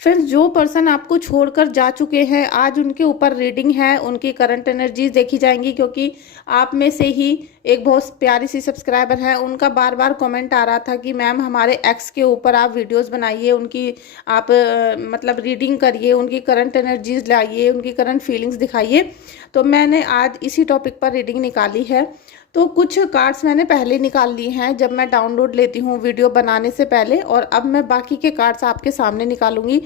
Friends, जो person आपको छोड़कर जा चुके हैं, आज उनके ऊपर रीडिंग है, उनकी करंट एनर्जीज देखी जाएंगी। क्योंकि आप में से ही एक बहुत प्यारी सी सब्सक्राइबर है, उनका बार बार कमेंट आ रहा था कि मैम हमारे एक्स के ऊपर आप वीडियोस बनाइए, उनकी आप मतलब रीडिंग करिए, उनकी करंट एनर्जीज लाइए, उनकी करंट फीलिंग्स दिखाइए। तो मैंने आज इसी टॉपिक पर रीडिंग निकाली है। तो कुछ कार्ड्स मैंने पहले निकाल ली हैं जब मैं डाउनलोड लेती हूँ वीडियो बनाने से पहले, और अब मैं बाकी के कार्ड्स आपके सामने निकालूंगी।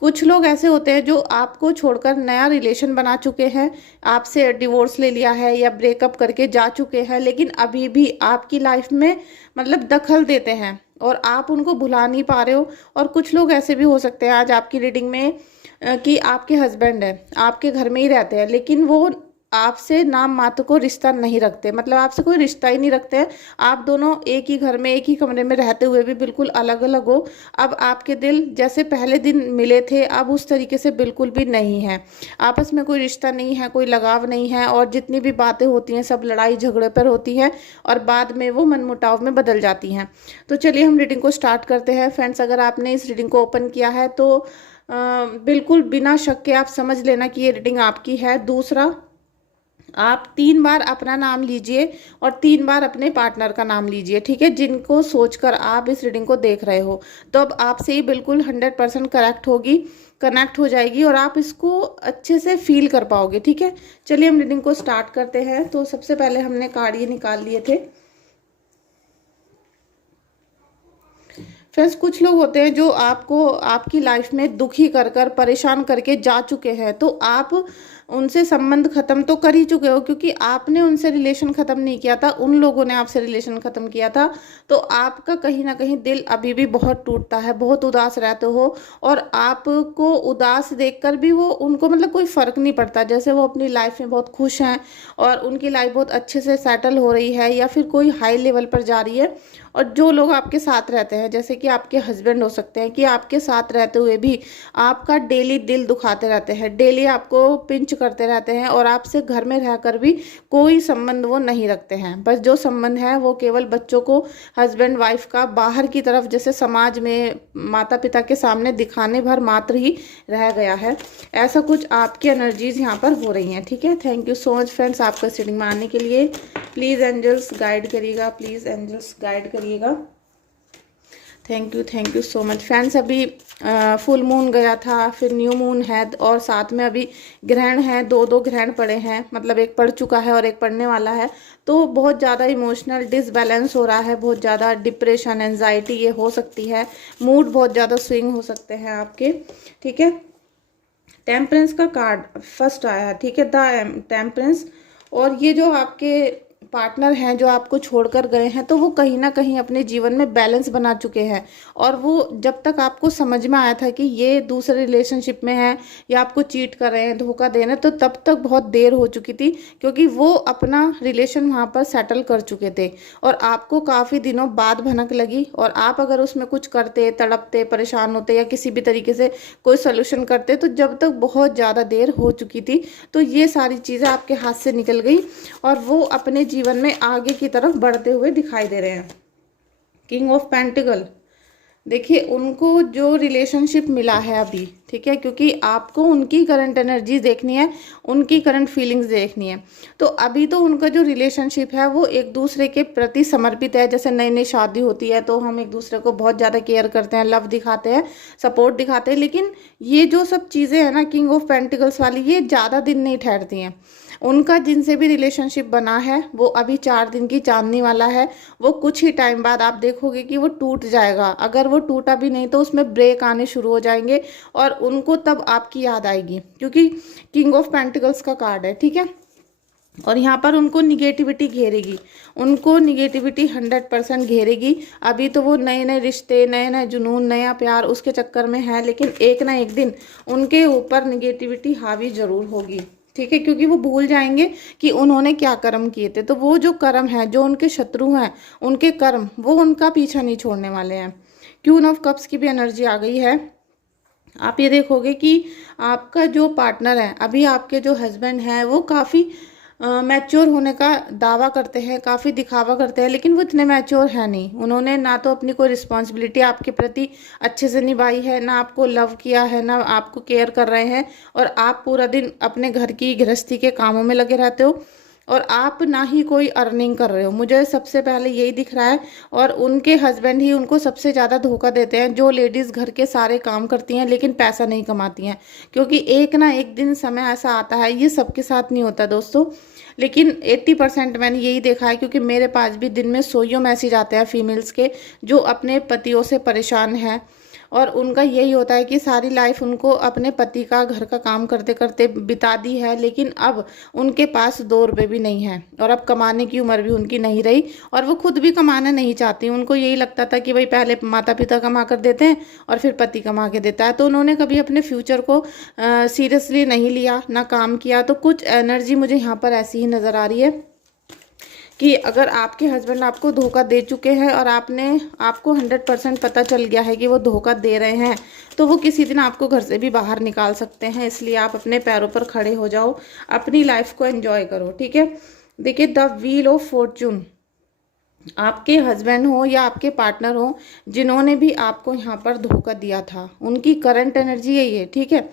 कुछ लोग ऐसे होते हैं जो आपको छोड़कर नया रिलेशन बना चुके हैं, आपसे डिवोर्स ले लिया है या ब्रेकअप करके जा चुके हैं, लेकिन अभी भी आपकी लाइफ में मतलब दखल देते हैं और आप उनको भुला नहीं पा रहे हो। और कुछ लोग ऐसे भी हो सकते हैं आज आपकी रीडिंग में कि आपके हस्बैंड है, आपके घर में ही रहते हैं, लेकिन वो आपसे नाम मात्र को रिश्ता नहीं रखते, मतलब आपसे कोई रिश्ता ही नहीं रखते हैं। आप दोनों एक ही घर में एक ही कमरे में रहते हुए भी बिल्कुल अलग अलग हो। अब आपके दिल जैसे पहले दिन मिले थे अब उस तरीके से बिल्कुल भी नहीं है, आपस में कोई रिश्ता नहीं है, कोई लगाव नहीं है, और जितनी भी बातें होती हैं सब लड़ाई झगड़े पर होती हैं और बाद में वो मनमुटाव में बदल जाती हैं। तो चलिए हम रीडिंग को स्टार्ट करते हैं। फ्रेंड्स, अगर आपने इस रीडिंग को ओपन किया है तो बिल्कुल बिना शक के आप समझ लेना कि ये रीडिंग आपकी है। दूसरा, आप 3 बार अपना नाम लीजिए और 3 बार अपने पार्टनर का नाम लीजिए, ठीक है, जिनको सोचकर आप इस रीडिंग को देख रहे हो। तो अब आपसे ही बिल्कुल 100% करेक्ट होगी, कनेक्ट हो जाएगी और आप इसको अच्छे से फील कर पाओगे, ठीक है। चलिए हम रीडिंग को स्टार्ट करते हैं। तो सबसे पहले हमने कार्ड ये निकाल लिए थे। फ्रेंड्स, कुछ लोग होते हैं जो आपको आपकी लाइफ में दुखी कर कर परेशान करके जा चुके हैं, तो आप उनसे संबंध खत्म तो कर ही चुके हो, क्योंकि आपने उनसे रिलेशन खत्म नहीं किया था, उन लोगों ने आपसे रिलेशन खत्म किया था। तो आपका कहीं ना कहीं दिल अभी भी बहुत टूटता है, बहुत उदास रहते हो, और आपको उदास देखकर भी वो उनको मतलब कोई फर्क नहीं पड़ता, जैसे वो अपनी लाइफ में बहुत खुश हैं और उनकी लाइफ बहुत अच्छे से सेटल हो रही है या फिर कोई हाई लेवल पर जा रही है। और जो लोग आपके साथ रहते हैं, जैसे कि आपके हस्बैंड हो सकते हैं, कि आपके साथ रहते हुए भी आपका डेली दिल दुखाते रहते हैं, डेली आपको पिंच करते रहते हैं, और आपसे घर में रहकर भी कोई संबंध वो नहीं रखते हैं। बस जो संबंध है वो केवल बच्चों को, हस्बैंड वाइफ का बाहर की तरफ जैसे समाज में माता पिता के सामने दिखाने भर मात्र ही रह गया है। ऐसा कुछ आपकी एनर्जीज यहाँ पर हो रही हैं, ठीक है। Thank you so much friends आपका रीडिंग में आने के लिए। प्लीज़ एंजल्स गाइड करिएगा, प्लीज़ एंजल्स गाइड करिएगा। Thank you so much friends. अभी फुल मून गया था, फिर न्यू मून है, और साथ में अभी ग्रहण है, दो ग्रहण पड़े हैं, मतलब एक पड़ चुका है और एक पड़ने वाला है। तो बहुत ज़्यादा इमोशनल डिसबैलेंस हो रहा है, बहुत ज़्यादा डिप्रेशन, एंजाइटी ये हो सकती है, मूड बहुत ज़्यादा स्विंग हो सकते हैं आपके, ठीक है। टेम्परेंस का कार्ड फर्स्ट आया है, ठीक है, द टेम्परेंस। और ये जो आपके पार्टनर हैं जो आपको छोड़कर गए हैं, तो वो कहीं ना कहीं अपने जीवन में बैलेंस बना चुके हैं, और वो जब तक आपको समझ में आया था कि ये दूसरे रिलेशनशिप में है या आपको चीट कर रहे हैं, धोखा दे रहे हैं, तो तब तक बहुत देर हो चुकी थी, क्योंकि वो अपना रिलेशन वहाँ पर सेटल कर चुके थे और आपको काफ़ी दिनों बाद भनक लगी। और आप अगर उसमें कुछ करते, तड़पते, परेशान होते या किसी भी तरीके से कोई सोल्यूशन करते, तो जब तक बहुत ज़्यादा देर हो चुकी थी, तो ये सारी चीज़ें आपके हाथ से निकल गई और वो अपने जीवन में आगे की तरफ बढ़ते हुए दिखाई दे रहे हैं। किंग ऑफ पेंटिकल, देखिए उनको जो रिलेशनशिप मिला है अभी, ठीक है, क्योंकि आपको उनकी करंट एनर्जी देखनी है, उनकी करंट फीलिंग्स देखनी है। तो अभी तो उनका जो रिलेशनशिप है वो एक दूसरे के प्रति समर्पित है। जैसे नई नई शादी होती है तो हम एक दूसरे को बहुत ज़्यादा केयर करते हैं, लव दिखाते हैं, सपोर्ट दिखाते हैं, लेकिन ये जो सब चीज़ें हैं ना किंग ऑफ पेंटिकल्स वाली, ये ज़्यादा दिन नहीं ठहरती हैं। उनका जिनसे भी रिलेशनशिप बना है वो अभी 4 दिन की चांदनी वाला है, वो कुछ ही टाइम बाद आप देखोगे कि वो टूट जाएगा। अगर वो टूटा भी नहीं तो उसमें ब्रेक आने शुरू हो जाएंगे और उनको तब आपकी याद आएगी, क्योंकि किंग ऑफ पेंटिकल्स का कार्ड है, ठीक है। और यहाँ पर उनको निगेटिविटी घेरेगी, उनको निगेटिविटी 100% घेरेगी। अभी तो वो नए नए रिश्ते, नए नए जुनून, नया प्यार उसके चक्कर में है, लेकिन एक ना एक दिन उनके ऊपर निगेटिविटी हावी जरूर होगी, ठीक है, क्योंकि वो भूल जाएंगे कि उन्होंने क्या कर्म किए थे। तो वो जो कर्म है, जो उनके शत्रु हैं, उनके कर्म वो उनका पीछा नहीं छोड़ने वाले हैं। क्वीन ऑफ कप्स की भी एनर्जी आ गई है। आप ये देखोगे कि आपका जो पार्टनर है, अभी आपके जो हस्बैंड हैं, वो काफ़ी मैच्योर होने का दावा करते हैं, काफ़ी दिखावा करते हैं, लेकिन वो इतने मैच्योर है नहीं। उन्होंने ना तो अपनी कोई रिस्पॉन्सिबिलिटी आपके प्रति अच्छे से निभाई है, ना आपको लव किया है, ना आपको केयर कर रहे हैं, और आप पूरा दिन अपने घर की गृहस्थी के कामों में लगे रहते हो, और आप ना ही कोई अर्निंग कर रहे हो। मुझे सबसे पहले यही दिख रहा है। और उनके हस्बैंड ही उनको सबसे ज़्यादा धोखा देते हैं, जो लेडीज़ घर के सारे काम करती हैं लेकिन पैसा नहीं कमाती हैं, क्योंकि एक ना एक दिन समय ऐसा आता है, ये सबके साथ नहीं होता दोस्तों, लेकिन 80% मैंने यही देखा है, क्योंकि मेरे पास भी दिन में सोइयों मैसेज आते हैं फीमेल्स के, जो अपने पतियों से परेशान हैं, और उनका यही होता है कि सारी लाइफ उनको अपने पति का घर का काम करते करते बिता दी है, लेकिन अब उनके पास 2 रुपये भी नहीं है, और अब कमाने की उम्र भी उनकी नहीं रही, और वो खुद भी कमाना नहीं चाहती। उनको यही लगता था कि भाई पहले माता पिता कमा कर देते हैं और फिर पति कमा के देता है, तो उन्होंने कभी अपने फ्यूचर को सीरियसली नहीं लिया, ना काम किया। तो कुछ एनर्जी मुझे यहाँ पर ऐसी ही नज़र आ रही है कि अगर आपके हस्बैंड आपको धोखा दे चुके हैं और आपको 100% पता चल गया है कि वो धोखा दे रहे हैं, तो वो किसी दिन आपको घर से भी बाहर निकाल सकते हैं। इसलिए आप अपने पैरों पर खड़े हो जाओ, अपनी लाइफ को एंजॉय करो, ठीक है। देखिए, द व्हील ऑफ फॉर्चून, आपके हस्बैंड हो या आपके पार्टनर हो, जिन्होंने भी आपको यहाँ पर धोखा दिया था, उनकी करंट एनर्जी यही है, ठीक है।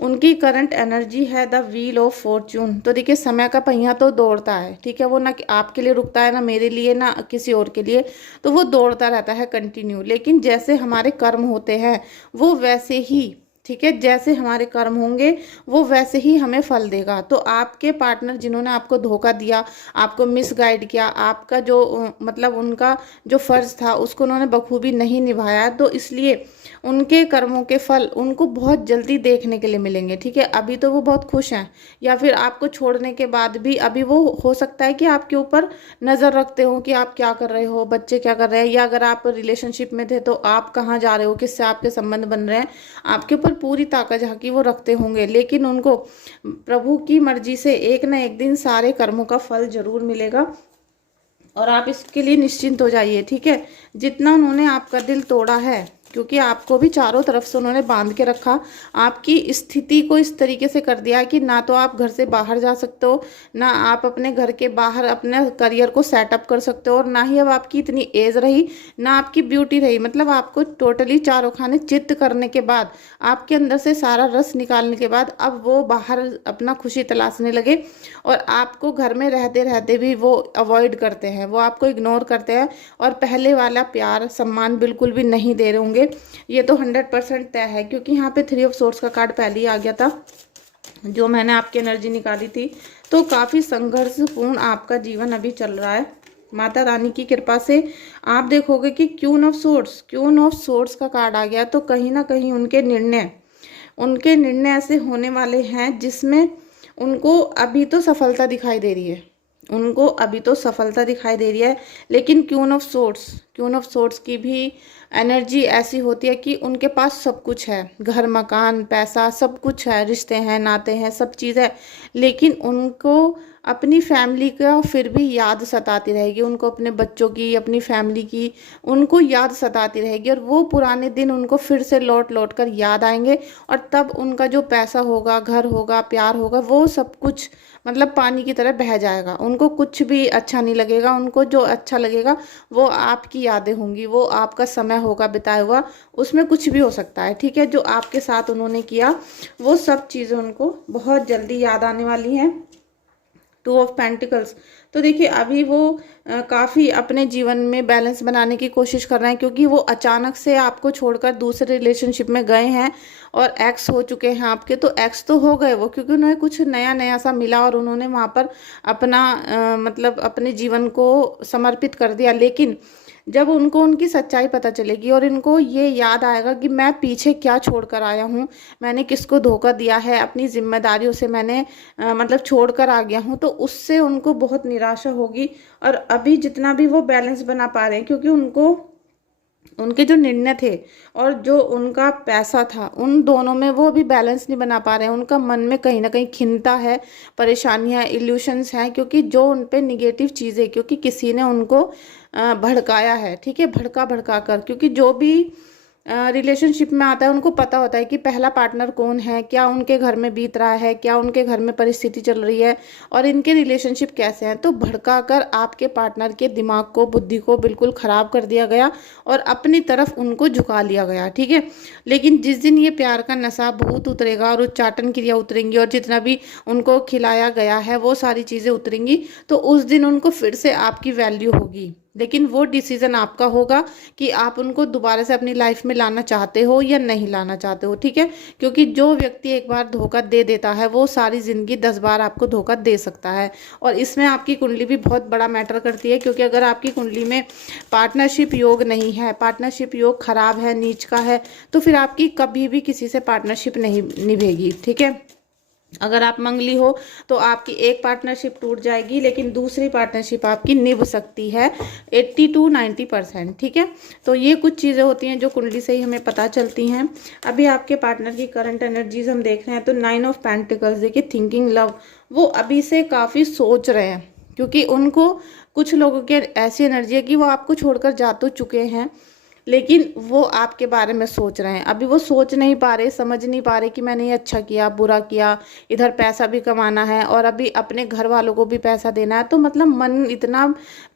उनकी करंट एनर्जी है द व्हील ऑफ फॉर्चून। तो देखिए, समय का पहिया तो दौड़ता है, ठीक है, वो ना आपके लिए रुकता है, ना मेरे लिए, ना किसी और के लिए, तो वो दौड़ता रहता है कंटिन्यू। लेकिन जैसे हमारे कर्म होते हैं वो वैसे ही, ठीक है, जैसे हमारे कर्म होंगे वो वैसे ही हमें फल देगा। तो आपके पार्टनर जिन्होंने आपको धोखा दिया, आपको मिसगाइड किया, आपका जो मतलब उनका जो फ़र्ज़ था उसको उन्होंने बखूबी नहीं निभाया, तो इसलिए उनके कर्मों के फल उनको बहुत जल्दी देखने के लिए मिलेंगे, ठीक है। अभी तो वो बहुत खुश हैं, या फिर आपको छोड़ने के बाद भी अभी वो हो सकता है कि आपके ऊपर नज़र रखते हो कि आप क्या कर रहे हो, बच्चे क्या कर रहे हैं, या अगर आप रिलेशनशिप में थे तो आप कहाँ जा रहे हो, किससे आपके संबंध बन रहे हैं, आपके ऊपर पूरी ताकत झांकी वो रखते होंगे। लेकिन उनको प्रभु की मर्जी से एक ना एक दिन सारे कर्मों का फल जरूर मिलेगा, और आप इसके लिए निश्चिंत हो जाइए, ठीक है। जितना उन्होंने आपका दिल तोड़ा है, क्योंकि आपको भी चारों तरफ से उन्होंने बांध के रखा, आपकी स्थिति को इस तरीके से कर दिया कि ना तो आप घर से बाहर जा सकते हो, ना आप अपने घर के बाहर अपने करियर को सेटअप कर सकते हो, और ना ही अब आपकी इतनी एज रही, ना आपकी ब्यूटी रही। मतलब आपको टोटली चारों खाने चित्त करने के बाद, आपके अंदर से सारा रस निकालने के बाद, अब वो बाहर अपना खुशी तलाशने लगे, और आपको घर में रहते रहते भी वो अवॉइड करते हैं, वो आपको इग्नोर करते हैं, और पहले वाला प्यार सम्मान बिल्कुल भी नहीं दे रहे होंगे। ये तो 100% तय है, क्योंकि यहाँ पे 3 ऑफ सोर्ड्स का कार्ड पहले ही आ गया था जो मैंने आपकी एनर्जी निकाली थी। तो काफ़ी संघर्षपूर्ण आपका जीवन अभी चल रहा है। माता रानी की कृपा से आप देखोगे कि क्वीन ऑफ सोर्ड्स का कार्ड आ गया, तो कहीं ना कहीं उनके निर्णय ऐसे होने वाले हैं जिसमें उनको अभी तो सफलता दिखाई दे रही है, लेकिन क्वीन ऑफ सोर्ड्स की भी एनर्जी ऐसी होती है कि उनके पास सब कुछ है, घर मकान पैसा सब कुछ है, रिश्ते हैं नाते हैं सब चीज़ है, लेकिन उनको अपनी फैमिली का फिर भी याद सताती रहेगी, उनको अपने बच्चों की, अपनी फैमिली की उनको याद सताती रहेगी, और वो पुराने दिन उनको फिर से लौट कर याद आएंगे, और तब उनका जो पैसा होगा, घर होगा, प्यार होगा, वो सब कुछ मतलब पानी की तरह बह जाएगा। उनको कुछ भी अच्छा नहीं लगेगा, उनको जो अच्छा लगेगा वो आपकी यादें होंगी, वो आपका समय होगा बिताया हुआ, उसमें कुछ भी हो सकता है, ठीक है। जो आपके साथ उन्होंने किया वो सब चीज़ें उनको बहुत जल्दी याद आने वाली हैं। 2 ऑफ पेंटिकल्स, तो देखिए अभी वो काफ़ी अपने जीवन में बैलेंस बनाने की कोशिश कर रहे हैं, क्योंकि वो अचानक से आपको छोड़कर दूसरे रिलेशनशिप में गए हैं, और एक्स हो चुके हैं आपके, तो एक्स तो हो गए वो, क्योंकि उन्हें कुछ नया नया सा मिला और उन्होंने वहाँ पर अपना मतलब अपने जीवन को समर्पित कर दिया। लेकिन जब उनको उनकी सच्चाई पता चलेगी और इनको ये याद आएगा कि मैं पीछे क्या छोड़ कर आया हूँ, मैंने किसको धोखा दिया है, अपनी जिम्मेदारियों से मैंने मतलब छोड़ कर आ गया हूँ, तो उससे उनको बहुत निराशा होगी। और अभी जितना भी वो बैलेंस बना पा रहे हैं, क्योंकि उनके जो निर्णय थे और जो उनका पैसा था, उन दोनों में वो अभी बैलेंस नहीं बना पा रहे हैं। उनका मन में कहीं ना कहीं खिन्नता है, परेशानियां, इल्यूशंस हैं, क्योंकि जो उन पे निगेटिव चीज़ें, क्योंकि किसी ने उनको भड़काया है, ठीक है, भड़का कर, क्योंकि जो भी रिलेशनशिप में आता है उनको पता होता है कि पहला पार्टनर कौन है, क्या उनके घर में बीत रहा है, क्या उनके घर में परिस्थिति चल रही है और इनके रिलेशनशिप कैसे हैं। तो भड़का कर आपके पार्टनर के दिमाग को, बुद्धि को बिल्कुल ख़राब कर दिया गया और अपनी तरफ उनको झुका लिया गया, ठीक है। लेकिन जिस दिन ये प्यार का नशा भूत उतरेगा और उच्चाटन क्रिया उतरेंगी और जितना भी उनको खिलाया गया है वो सारी चीज़ें उतरेंगी, तो उस दिन उनको फिर से आपकी वैल्यू होगी। लेकिन वो डिसीजन आपका होगा कि आप उनको दोबारा से अपनी लाइफ में लाना चाहते हो या नहीं लाना चाहते हो, ठीक है। क्योंकि जो व्यक्ति एक बार धोखा दे देता है वो सारी ज़िंदगी 10 बार आपको धोखा दे सकता है। और इसमें आपकी कुंडली भी बहुत बड़ा मैटर करती है, क्योंकि अगर आपकी कुंडली में पार्टनरशिप योग नहीं है, पार्टनरशिप योग खराब है, नीच का है, तो फिर आपकी कभी भी किसी से पार्टनरशिप नहीं निभेगी, ठीक है। अगर आप मंगली हो तो आपकी एक पार्टनरशिप टूट जाएगी, लेकिन दूसरी पार्टनरशिप आपकी निभ सकती है 80 to 90%, ठीक है। तो ये कुछ चीज़ें होती हैं जो कुंडली से ही हमें पता चलती हैं। अभी आपके पार्टनर की करंट एनर्जीज हम देख रहे हैं तो 9 ऑफ पेंटिकल्स, देखिए थिंकिंग लव, वो अभी से काफ़ी सोच रहे हैं, क्योंकि उनको कुछ लोगों की ऐसी एनर्जी है कि वो आपको छोड़कर जा तो चुके हैं लेकिन वो आपके बारे में सोच रहे हैं। अभी वो सोच नहीं पा रहे, समझ नहीं पा रहे कि मैंने ये अच्छा किया, बुरा किया, इधर पैसा भी कमाना है और अभी अपने घर वालों को भी पैसा देना है, तो मतलब मन इतना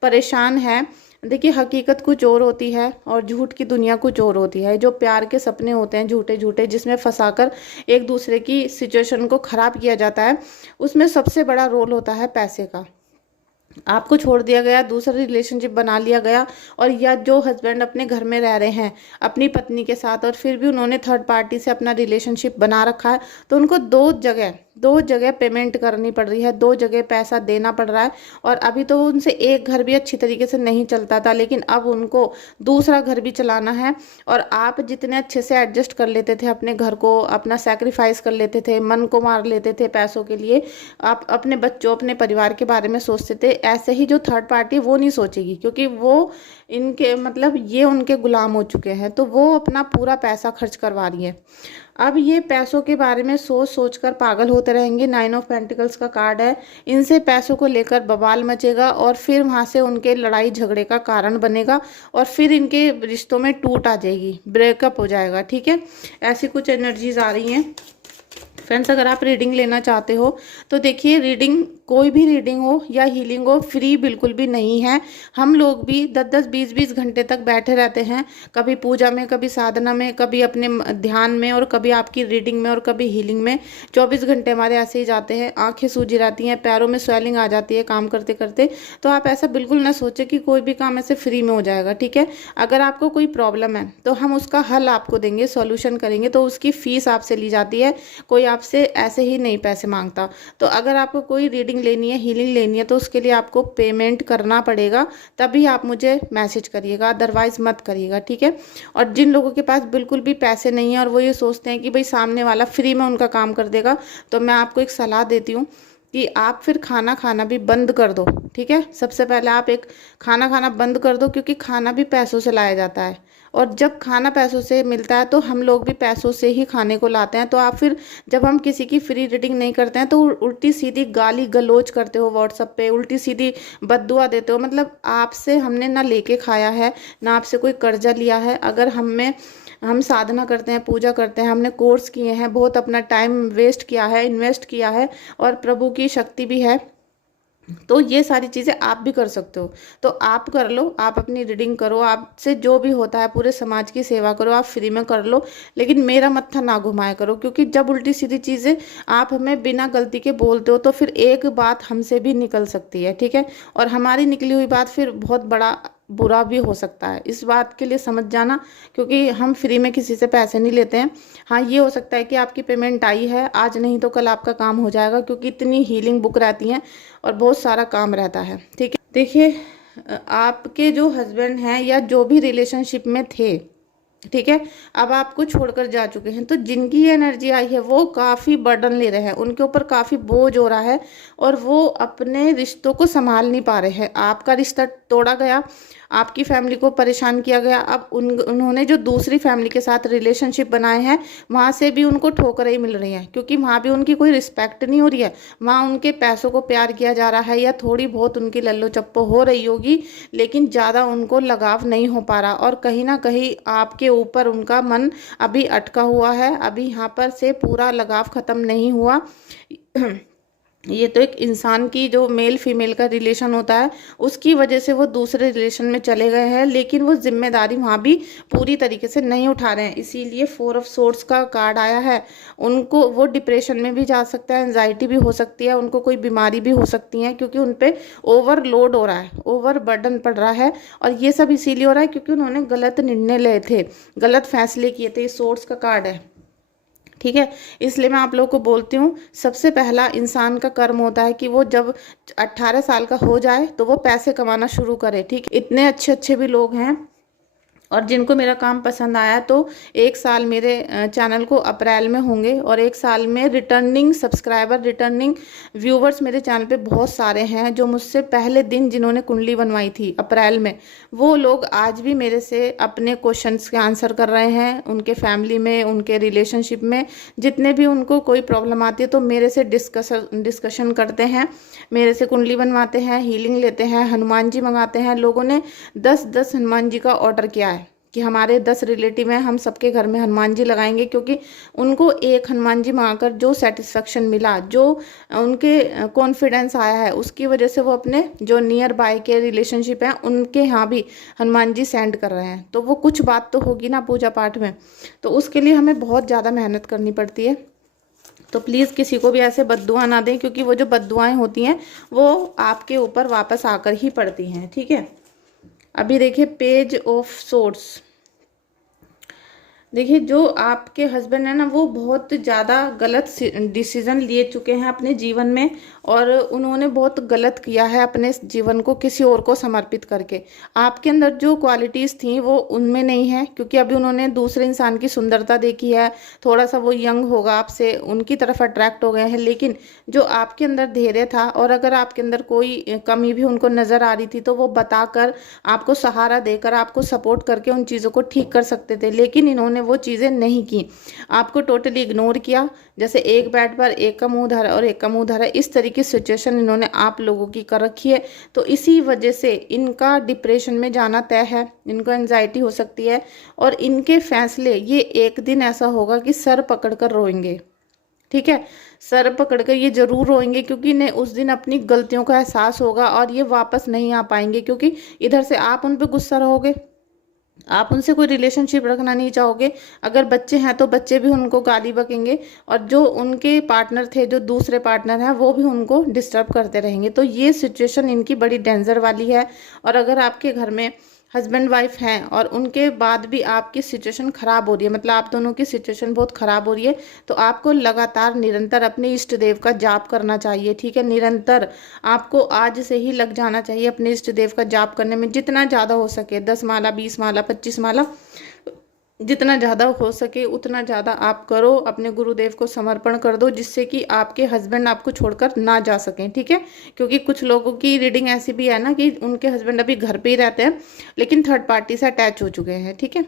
परेशान है। देखिए हकीकत कुछ और होती है और झूठ की दुनिया कुछ और होती है। जो प्यार के सपने होते हैं झूठे झूठे, जिसमें फंसाकर एक दूसरे की सिचुएशन को ख़राब किया जाता है, उसमें सबसे बड़ा रोल होता है पैसे का। आपको छोड़ दिया गया, दूसरा रिलेशनशिप बना लिया गया, और या जो हस्बैंड अपने घर में रह रहे हैं अपनी पत्नी के साथ और फिर भी उन्होंने थर्ड पार्टी से अपना रिलेशनशिप बना रखा है, तो उनको दो जगह पेमेंट करनी पड़ रही है, 2 जगह पैसा देना पड़ रहा है। और अभी तो उनसे एक घर भी अच्छी तरीके से नहीं चलता था, लेकिन अब उनको दूसरा घर भी चलाना है। और आप जितने अच्छे से एडजस्ट कर लेते थे अपने घर को, अपना सैक्रिफाइस कर लेते थे, मन को मार लेते थे पैसों के लिए, आप अपने बच्चों, अपने परिवार के बारे में सोचते थे, ऐसे ही जो थर्ड पार्टी वो नहीं सोचेगी, क्योंकि वो इनके मतलब ये उनके गुलाम हो चुके हैं, तो वो अपना पूरा पैसा खर्च करवा रही है। अब ये पैसों के बारे में सोच सोच कर पागल होते रहेंगे। 9 ऑफ पेंटिकल्स का कार्ड है, इनसे पैसों को लेकर बवाल मचेगा और फिर वहाँ से उनके लड़ाई झगड़े का कारण बनेगा और फिर इनके रिश्तों में टूट आ जाएगी, ब्रेकअप हो जाएगा, ठीक है। ऐसी कुछ एनर्जीज आ रही हैं। फ्रेंड्स, अगर आप रीडिंग लेना चाहते हो तो देखिए, रीडिंग कोई भी रीडिंग हो या हीलिंग हो, फ्री बिल्कुल भी नहीं है। हम लोग भी 10-10, 20-20 घंटे तक बैठे रहते हैं, कभी पूजा में, कभी साधना में, कभी अपने ध्यान में और कभी आपकी रीडिंग में और कभी हीलिंग में। 24 घंटे हमारे ऐसे ही जाते हैं, आंखें सूजी रहती हैं, पैरों में स्वेलिंग आ जाती है काम करते करते। तो आप ऐसा बिल्कुल ना सोचें कि कोई भी काम ऐसे फ्री में हो जाएगा, ठीक है। अगर आपको कोई प्रॉब्लम है तो हम उसका हल आपको देंगे, सॉल्यूशन करेंगे, तो उसकी फीस आपसे ली जाती है, कोई आपसे ऐसे ही नहीं पैसे मांगता। तो अगर आपको कोई रीडिंग लेनी है, हीलिंग लेनी है, तो उसके लिए आपको पेमेंट करना पड़ेगा, तभी आप मुझे मैसेज करिएगा, अदरवाइज मत करिएगा, ठीक है। और जिन लोगों के पास बिल्कुल भी पैसे नहीं है और वो ये सोचते हैं कि भाई सामने वाला फ्री में उनका काम कर देगा, तो मैं आपको एक सलाह देती हूँ कि आप फिर खाना खाना भी बंद कर दो, ठीक है। सबसे पहले आप एक खाना खाना बंद कर दो, क्योंकि खाना भी पैसों से लाया जाता है, और जब खाना पैसों से मिलता है तो हम लोग भी पैसों से ही खाने को लाते हैं। तो आप फिर जब हम किसी की फ्री रीडिंग नहीं करते हैं तो उल्टी सीधी गाली गलौज करते हो व्हाट्सएप पे, उल्टी सीधी बद्दुआ देते हो। मतलब आपसे हमने ना लेके खाया है, ना आपसे कोई कर्जा लिया है। अगर हम साधना करते हैं, पूजा करते हैं, हमने कोर्स किए हैं, बहुत अपना टाइम वेस्ट किया है, इन्वेस्ट किया है, और प्रभु की शक्ति भी है, तो ये सारी चीज़ें आप भी कर सकते हो। तो आप कर लो, आप अपनी रीडिंग करो, आपसे जो भी होता है पूरे समाज की सेवा करो, आप फ्री में कर लो, लेकिन मेरा मत्था ना घुमाया करो, क्योंकि जब उल्टी सीधी चीज़ें आप हमें बिना गलती के बोलते हो तो फिर एक बात हमसे भी निकल सकती है, ठीक है। और हमारी निकली हुई बात फिर बहुत बड़ा बुरा भी हो सकता है, इस बात के लिए समझ जाना, क्योंकि हम फ्री में किसी से पैसे नहीं लेते हैं। हाँ, ये हो सकता है कि आपकी पेमेंट आई है आज, नहीं तो कल आपका काम हो जाएगा, क्योंकि इतनी हीलिंग बुक रहती हैं और बहुत सारा काम रहता है, ठीक है। देखिए, आपके जो हस्बैंड हैं या जो भी रिलेशनशिप में थे, ठीक है, अब आपको छोड़कर जा चुके हैं, तो जिनकी एनर्जी आई है वो काफ़ी बर्डन ले रहे हैं, उनके ऊपर काफ़ी बोझ हो रहा है और वो अपने रिश्तों को संभाल नहीं पा रहे हैं। आपका रिश्ता तोड़ा गया, आपकी फैमिली को परेशान किया गया। अब उन्होंने जो दूसरी फैमिली के साथ रिलेशनशिप बनाए हैं वहाँ से भी उनको ठोकरें ही मिल रही हैं, क्योंकि वहाँ भी उनकी कोई रिस्पेक्ट नहीं हो रही है। वहाँ उनके पैसों को प्यार किया जा रहा है या थोड़ी बहुत उनकी लल्लो चप्पो हो रही होगी, लेकिन ज़्यादा उनको लगाव नहीं हो पा रहा। और कहीं ना कहीं आपके ऊपर उनका मन अभी अटका हुआ है, अभी यहाँ पर से पूरा लगाव ख़त्म नहीं हुआ। ये तो एक इंसान की जो मेल फीमेल का रिलेशन होता है उसकी वजह से वो दूसरे रिलेशन में चले गए हैं, लेकिन वो जिम्मेदारी वहाँ भी पूरी तरीके से नहीं उठा रहे हैं। इसीलिए 4 ऑफ सोर्ड्स का कार्ड आया है। उनको वो डिप्रेशन में भी जा सकता है, एंजाइटी भी हो सकती है, उनको कोई बीमारी भी हो सकती है, क्योंकि उन पर ओवरलोड हो रहा है, ओवर बर्डन पड़ रहा है। और ये सब इसीलिए हो रहा है क्योंकि उन्होंने गलत निर्णय लिए थे, गलत फैसले किए थे। ये सोर्ड्स का कार्ड है, ठीक है। इसलिए मैं आप लोगों को बोलती हूँ, सबसे पहला इंसान का कर्म होता है कि वो जब 18 साल का हो जाए तो वो पैसे कमाना शुरू करे, ठीक। इतने अच्छे अच्छे भी लोग हैं और जिनको मेरा काम पसंद आया तो 1 साल मेरे चैनल को अप्रैल में होंगे, और 1 साल में रिटर्निंग सब्सक्राइबर, रिटर्निंग व्यूवर्स मेरे चैनल पे बहुत सारे हैं जो मुझसे पहले दिन जिन्होंने कुंडली बनवाई थी अप्रैल में, वो लोग आज भी मेरे से अपने क्वेश्चंस के आंसर कर रहे हैं। उनके फैमिली में, उनके रिलेशनशिप में जितने भी उनको कोई प्रॉब्लम आती है तो मेरे से डिस्कशन करते हैं, मेरे से कुंडली बनवाते हैं, हीलिंग लेते हैं, हनुमान जी मंगाते हैं। लोगों ने 10-10 हनुमान जी का ऑर्डर किया है कि हमारे 10 रिलेटिव हैं, हम सबके घर में हनुमान जी लगाएंगे, क्योंकि उनको एक हनुमान जी मंगाकर जो सेटिस्फेक्शन मिला, जो उनके कॉन्फिडेंस आया है, उसकी वजह से वो अपने जो नियर बाय के रिलेशनशिप हैं उनके यहाँ भी हनुमान जी सेंड कर रहे हैं। तो वो कुछ बात तो होगी ना पूजा पाठ में, तो उसके लिए हमें बहुत ज़्यादा मेहनत करनी पड़ती है। तो प्लीज़ किसी को भी ऐसे बद्दुआ ना दें, क्योंकि वो जो बद्दुआएँ होती हैं वो आपके ऊपर वापस आकर ही पड़ती हैं, ठीक है। अभी देखिए पेज ऑफ सोर्ड्स। देखिए जो आपके हस्बैंड है ना, वो बहुत ज़्यादा गलत डिसीज़न लिए चुके हैं अपने जीवन में, और उन्होंने बहुत गलत किया है अपने जीवन को किसी और को समर्पित करके। आपके अंदर जो क्वालिटीज़ थी वो उनमें नहीं है, क्योंकि अभी उन्होंने दूसरे इंसान की सुंदरता देखी है, थोड़ा सा वो यंग होगा आपसे, उनकी तरफ अट्रैक्ट हो गए हैं। लेकिन जो आपके अंदर धैर्य था, और अगर आपके अंदर कोई कमी भी उनको नज़र आ रही थी तो वो बताकर, आपको सहारा देकर, आपको सपोर्ट करके उन चीज़ों को ठीक कर सकते थे, लेकिन इन्होंने वो चीज़ें नहीं की, आपको टोटली इग्नोर किया। जैसे एक बेड पर एक का मुंह धरा और एक का मुंह धरा, इस तरीके की सिचुएशन इन्होंने आप लोगों की कर रखी है। तो इसी वजह से इनका डिप्रेशन में जाना तय है, इनको एंजाइटी हो सकती है, और इनके फैसले, ये एक दिन ऐसा होगा कि सर पकड़कर रोएंगे, ठीक है। सर पकड़कर ये जरूर रोएंगे, क्योंकि इन्हें उस दिन अपनी गलतियों का एहसास होगा और ये वापस नहीं आ पाएंगे, क्योंकि इधर से आप उन पर गुस्सा रहोगे, आप उनसे कोई रिलेशनशिप रखना नहीं चाहोगे। अगर बच्चे हैं तो बच्चे भी उनको गाली बकेंगे, और जो उनके पार्टनर थे, जो दूसरे पार्टनर हैं, वो भी उनको डिस्टर्ब करते रहेंगे। तो ये सिचुएशन इनकी बड़ी डेंजर वाली है। और अगर आपके घर में हस्बैंड वाइफ हैं और उनके बाद भी आपकी सिचुएशन ख़राब हो रही है, मतलब आप दोनों की सिचुएशन बहुत ख़राब हो रही है, तो आपको लगातार निरंतर अपने इष्ट देव का जाप करना चाहिए, ठीक है। निरंतर आपको आज से ही लग जाना चाहिए अपने इष्ट देव का जाप करने में, जितना ज़्यादा हो सके, 10 माला, 20 माला, 25 माला, जितना ज़्यादा हो सके उतना ज़्यादा आप करो, अपने गुरुदेव को समर्पण कर दो, जिससे कि आपके हस्बैंड आपको छोड़कर ना जा सकें, ठीक है। क्योंकि कुछ लोगों की रीडिंग ऐसी भी है ना कि उनके हस्बैंड अभी घर पे ही रहते हैं लेकिन थर्ड पार्टी से अटैच हो चुके हैं, ठीक है।